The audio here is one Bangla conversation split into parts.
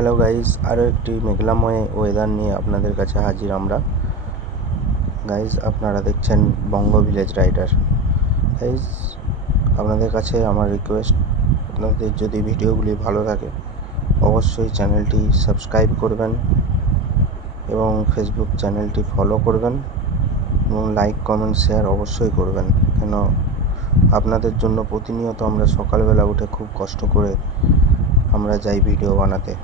হ্যালো গাইস, আরও একটি মেঘলাময় ওয়েদার নিয়ে আপনাদের কাছে হাজির আমরা। গাইস, আপনারা দেখছেন বঙ্গ ভিলেজ রাইডার। গাইস, আপনাদের কাছে আমার রিকোয়েস্ট, আপনাদের যদি ভিডিওগুলি ভালো থাকে অবশ্যই চ্যানেলটি সাবস্ক্রাইব করবেন এবং ফেসবুক চ্যানেলটি ফলো করবেন এবং লাইক কমেন্ট শেয়ার অবশ্যই করবেন। কেন আপনাদের জন্য প্রতিনিয়ত আমরা সকালবেলা উঠে খুব কষ্ট করে আমরা যাই ভিডিও বানাতে।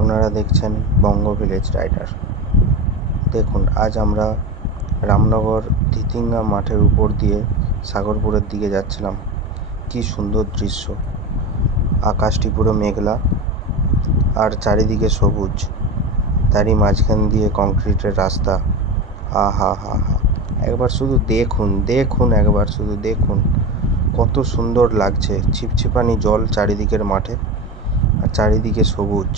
আপনারা দেখছেন বঙ্গ ভিলেজ রাইডার। দেখুন, আজ আমরা রামনগর ধিতিঙ্গা মাঠের উপর দিয়ে সাগরপুরের দিকে যাচ্ছিলাম। কি সুন্দর দৃশ্য, আকাশটি পুরো মেঘলা আর চারিদিকে সবুজ, তারই মাঝখান দিয়ে কংক্রিটের রাস্তা। হা হা, একবার শুধু দেখুন একবার শুধু দেখুন, কত সুন্দর লাগছে। ছিপছিপানি জল চারিদিকের মাঠে আর চারিদিকে সবুজ,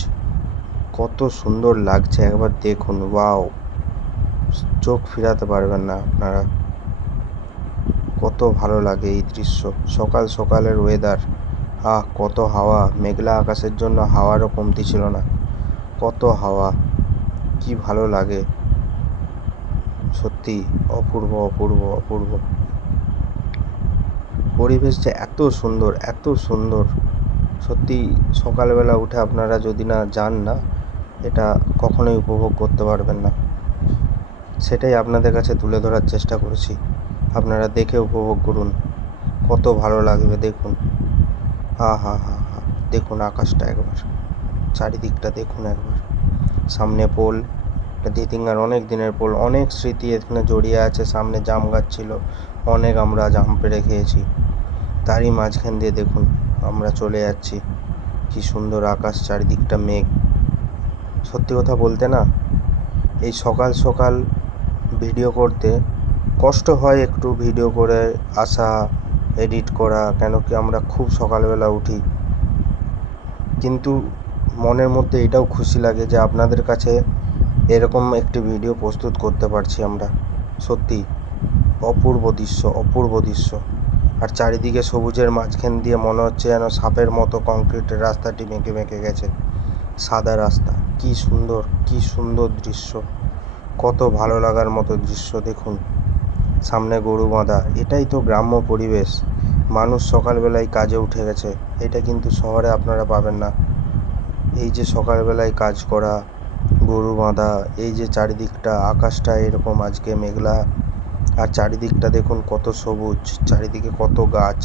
কত সুন্দর লাগছে। একবার দেখুন, ওয়াও, চোখ ফিরাতে পারবেন না আপনারা। কত ভালো লাগে এই দৃশ্য, সকাল সকালের ওয়েদার। কত হাওয়া, মেঘলা আকাশের জন্য হাওয়ারও কমতি ছিল না। কত হাওয়া, কি ভালো লাগে, সত্যি অপূর্ব অপূর্ব অপূর্ব পরিবেশ যে এত সুন্দর এত সুন্দর। সত্যি সকালবেলা উঠে আপনারা যদি না যান না, এটা কখনোই উপভোগ করতে পারবেন না। সেটাই আপনাদের কাছে তুলে ধরার চেষ্টা করেছি, আপনারা দেখে উপভোগ করুন, কত ভালো লাগবে। দেখুন, হা, দেখুন আকাশটা একবার, চারিদিকটা দেখুন একবার। সামনে পোল, ধিতিঙ্গার অনেক দিনের পোল, অনেক স্মৃতি এখানে জড়িয়ে আছে। সামনে জাম গাছ ছিল, অনেক আমরা জাম পেড়ে খেয়েছি। তারই মাঝখান দিয়ে দেখুন আমরা চলে যাচ্ছি। কি সুন্দর আকাশ, চারিদিকটা মেঘ। সত্যি কথা বলতে না, এই সকাল সকাল ভিডিও করতে কষ্ট হয় একটু, ভিডিও করে আসা, এডিট করা। কেন কি আমরা খুব সকালবেলা উঠি, কিন্তু মনের মধ্যে এটাও খুশি লাগে যে আপনাদের কাছে এরকম একটি ভিডিও প্রস্তুত করতে পারছি আমরা। সত্যি অপূর্ব দৃশ্য, অপূর্ব দৃশ্য। আর চারিদিকে সবুজের মাঝখান দিয়ে মনে হচ্ছে যেন সাপের মতো কংক্রিটের রাস্তাটি বেঁকে বেঁকে গেছে, সাদা রাস্তা। কি সুন্দর, কি সুন্দর দৃশ্য, কত ভালো লাগার মতো দৃশ্য। দেখুন, সামনে গরু বাঁধা, এটাই তো গ্রাম্য পরিবেশ। মানুষ সকালবেলায় কাজে উঠে গেছে, এটা কিন্তু শহরে আপনারা পাবেন না। এই যে সকালবেলায় কাজ করা, গরু বাঁধা, এই যে চারিদিকটা, আকাশটা এরকম আজকে মেঘলা, আর চারিদিকটা দেখুন কত সবুজ, চারিদিকে কত গাছ,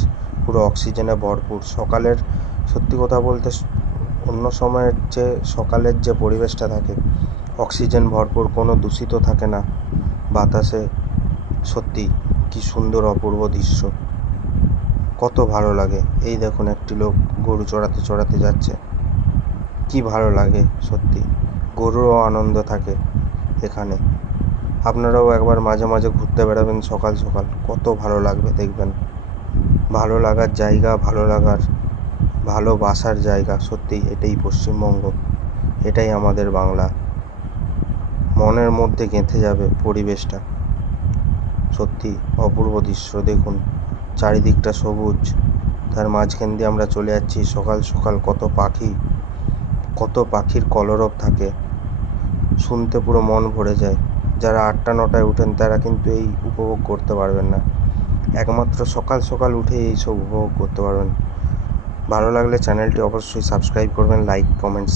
পুরো অক্সিজেনে ভরপুর। সকালের, সত্যি কথা বলতে, অন্য সময়ের যে সকালের যে পরিবেশটা থাকে, অক্সিজেন ভরপুর, কোনো দূষিত থাকে না বাতাসে। সত্যি কি সুন্দর অপূর্ব দৃশ্য, কত ভালো লাগে। এই দেখুন, একটি লোক গরু চড়াতে চড়াতে যাচ্ছে, কি ভালো লাগে। সত্যি গরুরও আনন্দ থাকে এখানে। আপনারাও একবার মাঝে মাঝে ঘুরতে বেড়াবেন সকাল সকাল, কত ভালো লাগবে দেখবেন। ভালো লাগার জায়গা, ভালো লাগার, ভালোবাসার জায়গা। সত্যি এটাই পশ্চিমবঙ্গ, এটাই আমাদের বাংলা। মনের মধ্যে গেঁথে যাবে পরিবেশটা। সত্যি অপূর্ব দৃশ্য। দেখুন, চারিদিকটা সবুজ, তার মাঝখান দিয়ে আমরা চলে যাচ্ছি। সকাল সকাল কত পাখি, কত পাখির কলরব থাকে, শুনতে পুরো মন ভরে যায়। যারা 8টা-9টায় উঠেন তারা কিন্তু এই উপভোগ করতে পারবেন না, একমাত্র সকাল সকাল উঠে এইসব উপভোগ করতে পারবেন। ভালো লাগলে চ্যানেলটি অবশ্যই সাবস্ক্রাইব করবেন, লাইক কমেন্টস